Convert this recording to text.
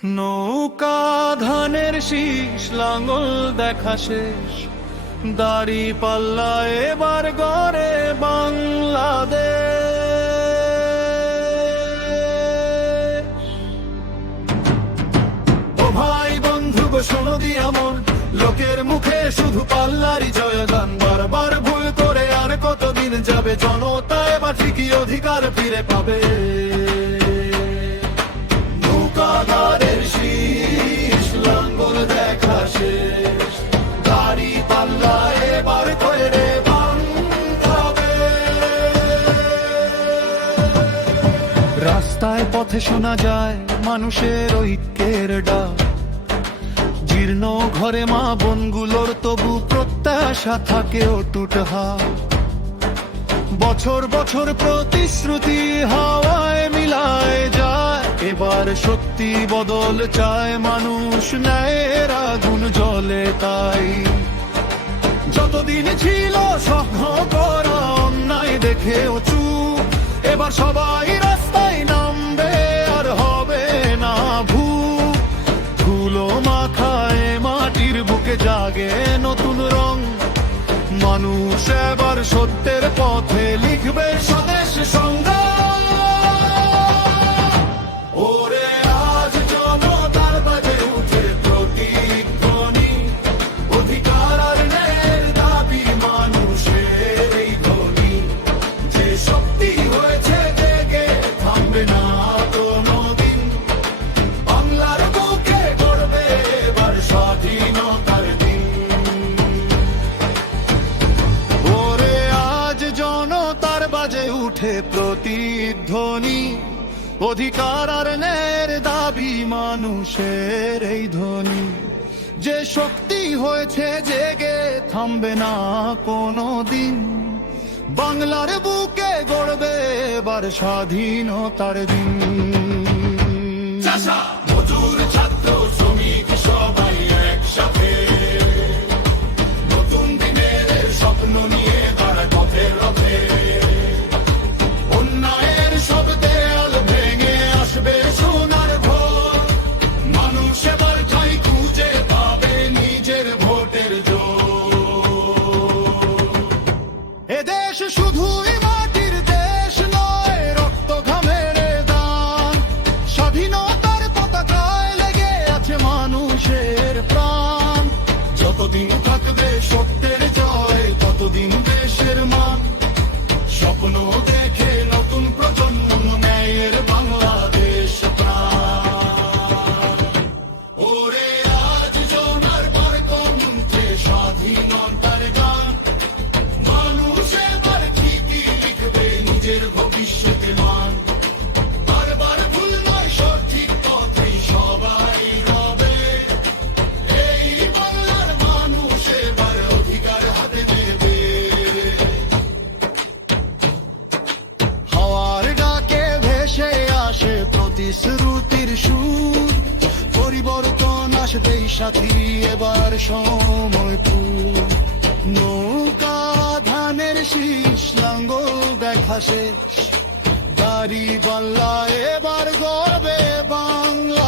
নৌকা ধানের শীষ লাঙল দেখা শেষ, দাড়ি পাল্লা এবার গড়ে বাংলাদেশ। ও ভাই বন্ধু গো শোনো দিয়া মন, লোকের মুখে শুধু পাল্লারই জয়গান। বারবার ভুল করে আর কতদিন যাবে, জনতা এবার ঠিকই অধিকার ফিরে পাবে। নৌকাধারের শীষ লাঙ্গল দেখা শেষ, দাড়ি পাল্লা এবার করে রাস্তায় পথে শোনা যায় মানুষের ঐক্যের ডাক। জীর্ণ ঘরে মা বোনগুলোর তবু প্রত্যাশা থাকে অটুট হাত। বছর বছর প্রতিশ্রুতি হাওয়ায় মিলায় যায়, এবার সত্যি বদল চায় মানুষ, ন্যায়ের আগুন জ্বলে তাই। যতদিন ছিল সহ্য করা অন্যায় দেখেও চুপ, এবার সবাই রাস্তায় নামবে আর হবে না ভুল। ধুলো মাখায় মাটির বুকে জাগে নতুন রং, মানুষ এবার সত্যের পথে লিখবে স্বদেশ সংগ্রাম। ওরে আজ জনতার বাজে উঠে প্রতিধ্বনি, অধিকার আর ন্যায়ের দাবি মানুষের এই ধ্বনি। যে শক্তি হয়েছে জেগে থামবে না কোনোদিন, বাংলার বুকে গড়বে এবার স্বাধীনতার দিন। ওরে আজ জনতার বাজে উঠে প্রতিধ্বনি, অধিকার আর ন্যায়ের দাবি মানুষের এই ধ্বনি। যে শক্তি হয়েছে জেগে থামবে না কোনোদিন, বাংলার বুকে গড়বে এবার স্বাধীনতার দিন। চাষা মজুর ছাত্র শ্রমিক সবাই একসাথে, নতুন দিনের স্বপ্ন নিয়ে তারা পথের রথে। অন্যায়ের সব দেয়াল ভেঙে আসবে সোনার ভোর, মানুষ এবার ঠাঁই খুঁজে পাবে নিজের ভোটের জোর। এদেশ শুধুই মাটির দেশ নয়, রক্ত ঘামের দান। স্বাধীনতার পতাকায় লেগে আছে মানুষের প্রাণ। যতদিন থাকবে সত্যের জয়, ততদিন দেশের মান। স্বপ্ন দেখে নতুন প্রজন্ম ন্যায়ের বাংলাদেশ প্রাণ। ওরে আজ জনার বার কণ্ঠে স্বাধীনতার গান, মানুষ এবার ঠিকই লিখবে নিজের ভবিষ্যতের মান। বারবার ভুল নয় সঠিক পথেই সবাই রবে, এই বাংলার মানুষ এবার অধিকার হাতে নেবে। হাওয়ার ডাকে ভেসে আসে প্রতিশ্রুতির সুর, পরিবর্তন আসবেই সাথী এবার সময়পুর। নৌকা ধানের শীষ লাঙ্গল দেখা শেষ, দাড়ি পাল্লা এবার গড়বে বাংলা।